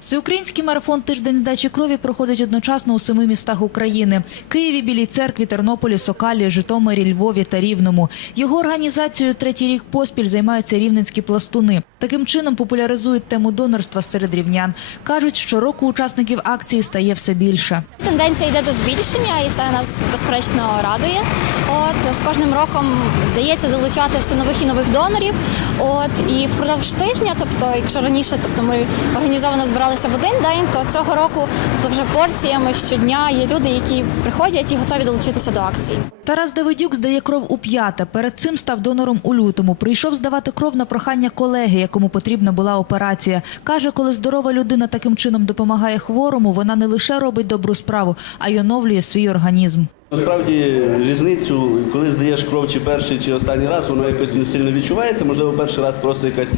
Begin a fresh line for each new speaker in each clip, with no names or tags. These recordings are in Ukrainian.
Всеукраїнський марафон Тиждень здачі крові проходить одночасно у семи містах України: Києві, Білій церкві, Тернополі, Сокалі, Житомирі, Львові та Рівному. Його організацією третій рік поспіль займаються рівненські пластуни. Таким чином популяризують тему донорства серед рівнян. кажуть, що року учасників акції стає все більше.
Тенденція йде до збільшення, і це нас безперечно радує. От з кожним роком вдається долучати все нових і нових донорів. От і впродовж тижня, тобто, якщо раніше, тобто ми організовано збиралися в один день, то цього року, тобто вже порціями щодня є люди, які приходять і готові долучитися до акції.
Тарас Давидюк здає кров у п'яте. Перед цим став донором у лютому. Прийшов здавати кров на прохання колеги, якому потрібна була операція. Каже, коли здорова людина таким чином допомагає хворому, вона не лише робить добру справу, а й оновлює свій організм.
Насправді різницю, коли здаєш кров чи перший, чи останній раз, воно якось не сильно відчувається. Можливо, перший раз просто якась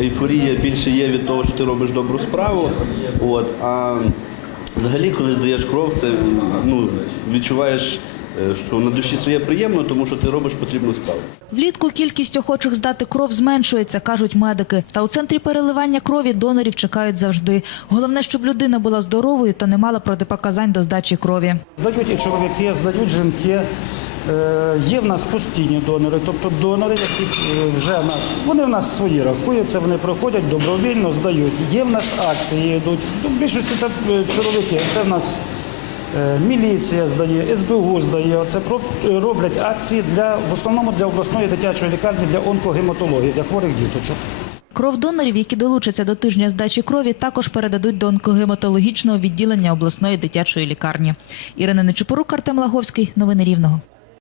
ейфорія більше є від того, що ти робиш добру справу. От. А взагалі, коли здаєш кров, це ну, відчуваєш, що на душі своє приємно, тому що ти робиш потрібну справу.
Влітку кількість охочих здати кров зменшується, кажуть медики. Та у центрі переливання крові донорів чекають завжди. Головне, щоб людина була здоровою та не мала протипоказань до здачі крові.
Здають і чоловіки, здають жінки. Е, Є в нас постійні донори, тобто донори, які е, вже в нас, вони в нас свої рахуються, вони проходять добровільно, здають. Є в нас акції йдуть. В більшості е, чоловіки. Це в нас е, міліція здає, СБУ здає. Це е, роблять акції для в основному для обласної дитячої лікарні для онкогематології, для хворих діточок.
Кров донорів, які долучаться до тижня здачі крові, також передадуть до онкогематологічного відділення обласної дитячої лікарні. Ірина Нечипорук, Артем Лаговський. Новини Рівного.